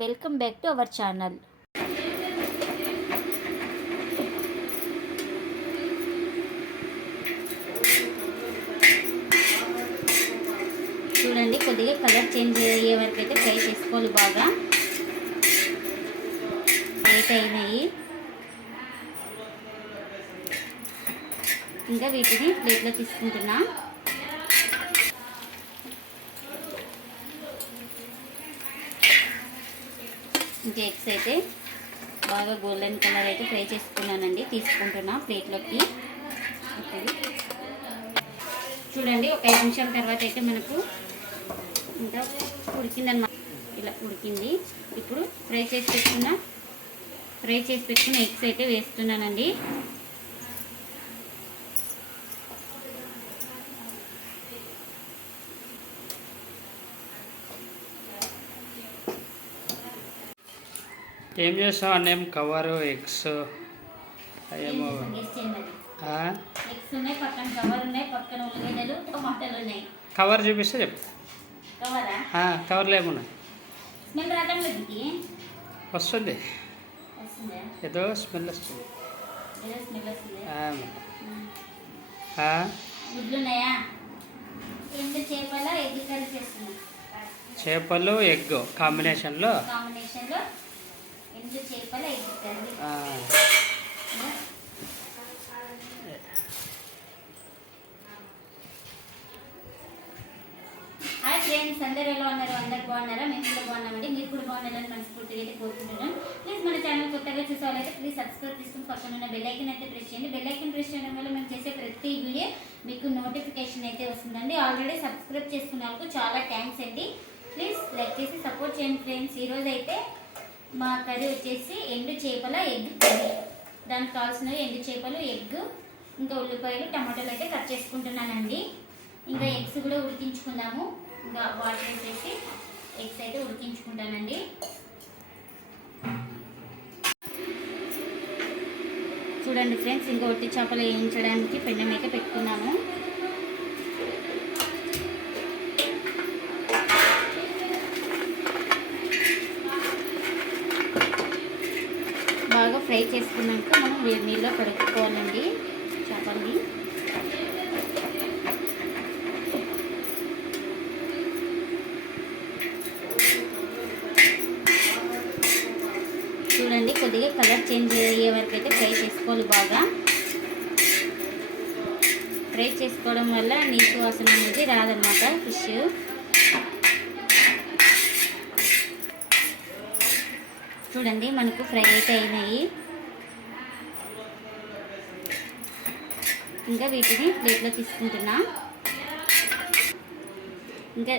Welcome back to our channel. చూడండి కొద్దిగా colour change అయ్యే వరకు అయితే ఫ్రై చేసుకోవాలి బాగా. లేట్ అయినాయి. ఇంకా వీటిని ప్లేట్లో తీసుకుంటున్నాను ఇంకా ఎగ్స్ అయితే బాగా గోల్డెన్ కలర్ అయితే ఫ్రై చేసుకున్నానండి. తీసుకుంటున్నా ప్లేట్లోకి. చూడండి ఒక ఐదు నిమిషాల తర్వాత అయితే మనకు ఇంకా ఉడికిందనమాట ఇలా ఉడికింది. ఇప్పుడు ఫ్రై చేసి పెట్టుకున్న ఫ్రై చేసి పెట్టుకున్న ఎగ్స్ అయితే వేస్తున్నానండి. ఏం చేస్తావు అన్నేం? కవరు ఎగ్స్ ఏమో. కవర్ చూపిస్తే చెప్పు. కవర్లో ఏమున్నాయి? వస్తుంది. ఏదో స్మెల్ వస్తుంది. చేపల ఎగ్ కర్రీ చేస్తున్నాం. చేపలు ఎగ్ కాంబినేషన్లో? కాంబినేషన్లో రెండు చేపల ఎగ్ కర్రీ ఆ, హాయ్ ఫ్రెండ్స్ అందరూ ఎలా ఉన్నారు? అందరు బాగున్నారా? మేము కూడా బాగున్నామండి. మీరు కూడా బాగున్నారని మనస్ఫూర్తిగా అయితే కోరుకుంటున్నాను ప్లీజ్ మన ఛానల్ కొత్తగా చూసే వాళ్ళైతే ప్లీజ్ సబ్స్క్రైబ్ చేసుకుని పక్కన ఉన్న బెల్ ఐకన్ అయితే ప్రెస్ చేయండి. బెల్ ఐకన్ ప్రెస్ చేయడం వల్ల మేము చేసే ప్రతి వీడియో మీకు నోటిఫికేషన్ అయితే వస్తుందండి. ఆల్రెడీ సబ్స్క్రైబ్ చేసుకున్న వాళ్ళకు చాలా థ్యాంక్స్ అండి. ప్లీజ్ లైక్ చేసి సపోర్ట్ చేయండి ఫ్రెండ్స్. ఈరోజు అయితే మా కర్రీ వచ్చేసి ఎండు చేపల ఎగ్ కర్రీ. దానికి కావాల్సినవి ఎండు చేపలు ఎగ్ ఇంకా ఉల్లిపాయలు టమాటాలు అయితే కట్ చేసుకుంటున్నానండి. ఇంకా ఎగ్స్ కూడా ఉడికించుకుందాము. ఇంకా వాటర్ వచ్చేసి ఎగ్స్ అయితే ఉడికించుకుంటానండి. చూడండి ఫ్రెండ్స్ ఇంకా ఒట్టి చేపలు వేయించడానికి పెండం అయితే పెట్టుకున్నాము బాగా ఫ్రై చేసుకున్నాక మనం వేడి నీళ్ళలో కడుక్కోవాలండి చేపల్ని చూడండి కొద్దిగా కలర్ చేంజ్ అయ్యే వరకు అయితే ఫ్రై చేసుకోవాలి బాగా. ఫ్రై చేసుకోవడం వల్ల నీకు వాసన అనేది రాదనమాట ఫిష్. చూడండి మనకు ఫ్రై అయితే అయినాయి. ఇంకా వీటిని ప్లేట్లో తీసుకుంటున్నా. ఇంకా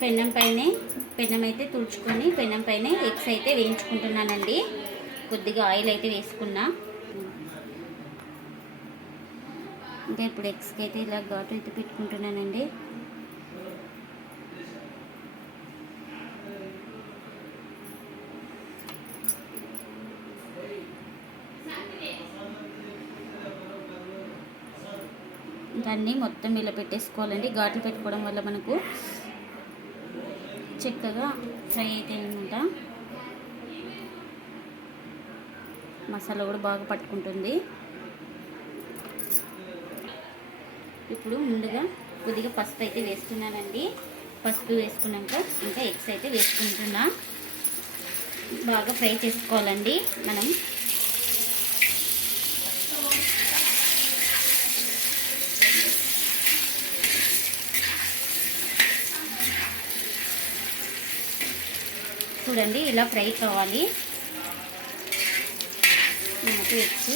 పెన్నం పైనే పెన్నం అయితే తుడుచుకొని పెన్నం పైనే ఎగ్స్ అయితే వేయించుకుంటున్నానండి. కొద్దిగా ఆయిల్ అయితే వేసుకున్నా. ఇంకా ఇప్పుడు ఎగ్స్కి అయితే ఇలా ఘాటు అయితే పెట్టుకుంటున్నానండి. అన్నీ మొత్తం ఇలా పెట్టేసుకోవాలండి. ఘాట్లు పెట్టుకోవడం వల్ల మనకు చక్కగా ఫ్రై అయితే అనమాట మసాలా కూడా బాగా పట్టుకుంటుంది. ఇప్పుడు ముందుగా కొద్దిగా పసుపు అయితే వేస్తున్నానండి. పసుపు వేసుకున్నాక ఇంకా ఎగ్స్ అయితే వేసుకుంటున్నా. బాగా ఫ్రై చేసుకోవాలండి మనం. చూడండి ఇలా ఫ్రై కావాలి. మనకు ఎగ్స్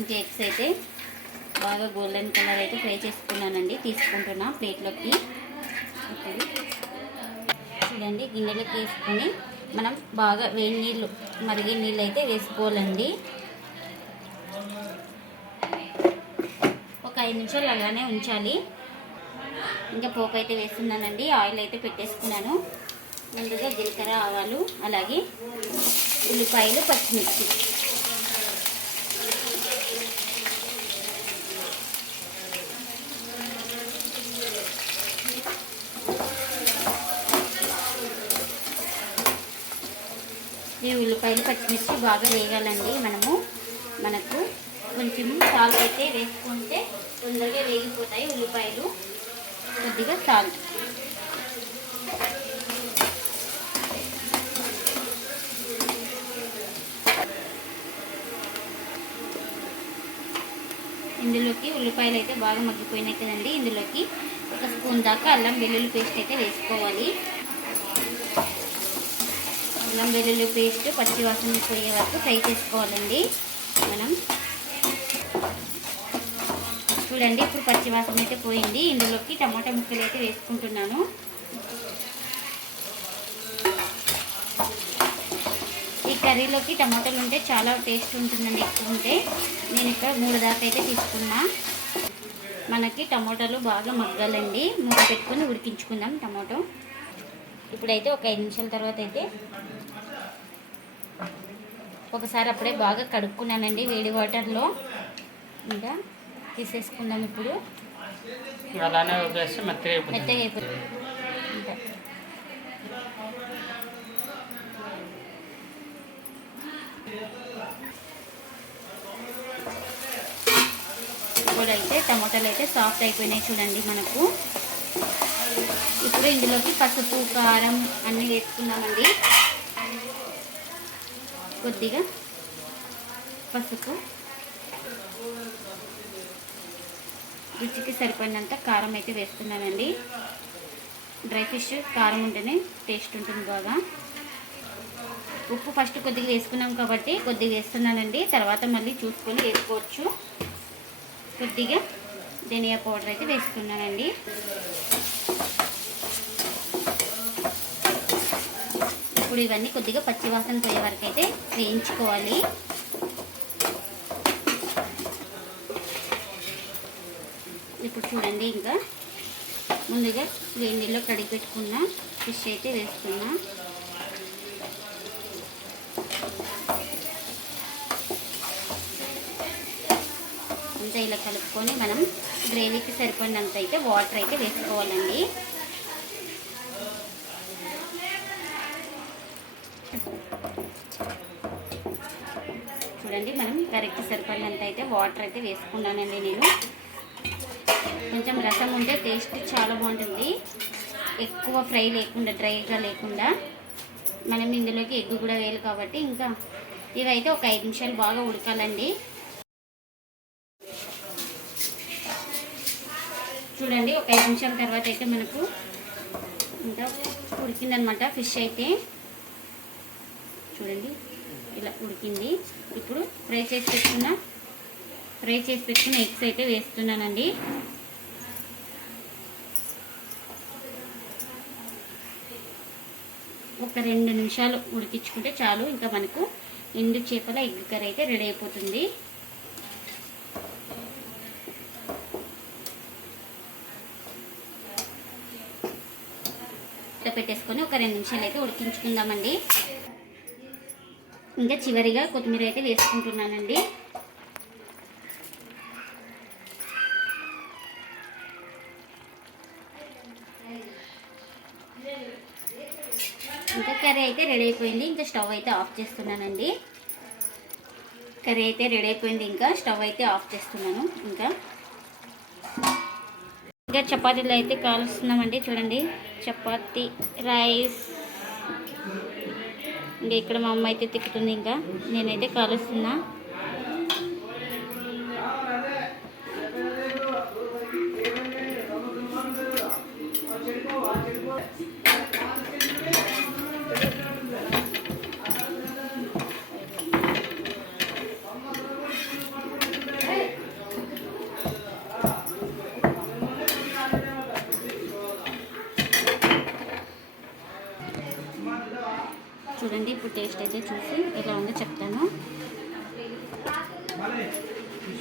ఇంకా ఎగ్స్ అయితే బాగా గోల్డెన్ కలర్ అయితే ఫ్రై చేసుకున్నానండి తీసుకుంటున్నా ప్లేట్లోకి. చూడండి గిన్నెలోకి వేసుకొని మనం బాగా వేడి నీళ్ళు మరిగే నీళ్ళు అయితే వేసుకోవాలండి. ఒక ఐదు నిమిషాలు అలానే ఉంచాలి. ఇంకా పోపు అయితే వేస్తున్నానండి. ఆయిల్ అయితే పెట్టేసుకున్నాను. ముందుగా జీలకర్ర ఆవాలు అలాగే ఉల్లిపాయలు పచ్చిమిర్చి ఈ ఉల్లిపాయలు పచ్చిమిర్చి బాగా వేగాలండి మనము. మనకు కొంచెం సాల్ట్ అయితే వేసుకుంటే తొందరగా వేగిపోతాయి ఉల్లిపాయలు. కొద్దిగా సాల్ట్ ఇందులోకి ఉల్లిపాయలు అయితే బాగా మగ్గిపోయినాయి కదండి. ఇందులోకి ఒక స్పూన్ దాకా అల్లం వెల్లుల్లి పేస్ట్ అయితే వేసుకోవాలి. అల్లం వెల్లుల్లి పేస్ట్ పచ్చి వాసన పోయే వరకు ఫ్రై చేసుకోవాలండి. మనం చూడండి ఇప్పుడు పచ్చి వాసన అయితే పోయింది. ఇందులోకి టమాటా ముక్కలు అయితే వేసుకుంటున్నాను. ఈ కర్రీలోకి టమాటాలు ఉంటే చాలా టేస్ట్ ఉంటుందండి ఎక్కువ ఉంటే. నేను ఇక్కడ మూడు దాకా అయితే తీసుకున్నా. మనకి టమాటాలు బాగా మగ్గాలండి. మూడు పెట్టుకొని ఉడికించుకుందాం టమాటో. ఇప్పుడైతే ఒక ఐదు నిమిషాల తర్వాత అయితే ఒకసారి అప్పుడే బాగా కడుక్కున్నానండి వేడి వాటర్లో. ఇంకా తీసేసుకుందాం ఇప్పుడు. మెత్తగా అయిపోతుంది. ఇంకా. ఇప్పుడైతే టమాటాలు అయితే సాఫ్ట్ అయిపోయినాయి చూడండి మనకు. ఇప్పుడు ఇందులోకి పసుపు కారం అన్నీ వేసుకున్నామండి. కొద్దిగా పసుపు. రుచికి సరిపడినంత కారం అయితే వేస్తున్నానండి డ్రై ఫిష్ కారం ఉంటేనే టేస్ట్ ఉంటుంది బాగా. ఉప్పు ఫస్ట్ కొద్దిగా వేసుకున్నాం కాబట్టి కొద్దిగా వేస్తున్నానండి. తర్వాత మళ్ళీ చూసుకొని వేసుకోవచ్చు. కొద్దిగా ధనియా పౌడర్ అయితే వేసుకున్నానండి. ఇప్పుడు ఇవన్నీ కొద్దిగా పచ్చివాసన పోయే వరకు అయితే వేయించుకోవాలి. ఇప్పుడు చూడండి ఇంకా ముందుగా వేడిలో కడిగి పెట్టుకున్న ఫిష్ అయితే వేసుకున్నా. అంతా ఇలా కలుపుకొని మనం గ్రేవీకి సరిపడినంత అయితే వాటర్ అయితే వేసుకోవాలండి. చూడండి. మనం కరెక్ట్ సరిపడినంత అయితే వాటర్ అయితే వేసుకున్నానండి నేను. కొంచెం రసం ఉంటే టేస్ట్ చాలా బాగుంటుంది. ఎక్కువ ఫ్రై లేకుండా డ్రైగా లేకుండా. మనం ఇందులోకి ఎగ్ కూడా వేయాలి కాబట్టి ఇంకా ఇవైతే ఒక ఐదు నిమిషాలు బాగా ఉడకాలండి. చూడండి ఒక ఐదు నిమిషాల తర్వాత అయితే మనకు ఇంకా ఉడికిందనమాట ఫిష్ అయితే. చూడండి. ఇలా ఉడికింది. ఇప్పుడు ఫ్రై చేసి పెట్టుకున్న ఫ్రై చేసి పెట్టుకున్న ఎగ్స్ అయితే వేస్తున్నానండి. ఒక రెండు నిమిషాలు ఉడికించుకుంటే చాలు. ఇంకా మనకు ఎండు చేపల ఎగ్ కర్రీ అయితే రెడీ అయిపోతుంది. పెట్టేసుకొని ఒక రెండు నిమిషాలు అయితే ఉడికించుకుందామండి. ఇంకా చివరిగా కొత్తిమీర అయితే వేసుకుంటున్నానండి. ఇంకా కర్రీ అయితే రెడీ అయిపోయింది. ఇంకా స్టవ్ అయితే ఆఫ్ చేస్తున్నానండి. కర్రీ అయితే రెడీ అయిపోయింది. ఇంకా స్టవ్ అయితే ఆఫ్ చేస్తున్నాను. ఇంకా ఇంకా చపాతీలు అయితే కాలుస్తున్నామండి చూడండి. చపాతీ రైస్ ఇంకా ఇక్కడ మా అమ్మ అయితే తిక్కుతుంది ఇంకా. నేనైతే కాలుస్తున్నా.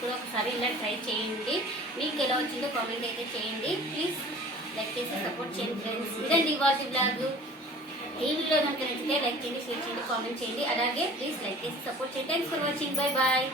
కూడా ఒకసారి ఇలా ట్రై చేయండి. మీకు ఎలా వచ్చిందో కామెంట్ అయితే చేయండి. ప్లీజ్ లైక్ చేసి సపోర్ట్ చేయండి ఫ్రెండ్స్ ఇదండి ఇవాళ బ్లాగ్ ఈ వీడియో కనుక నచ్చితే లైక్ చేయండి షేర్ చేయండి కామెంట్ చేయండి. అలాగే ప్లీజ్ లైక్ చేసి సపోర్ట్ చేయండి. Thanks for watching bye bye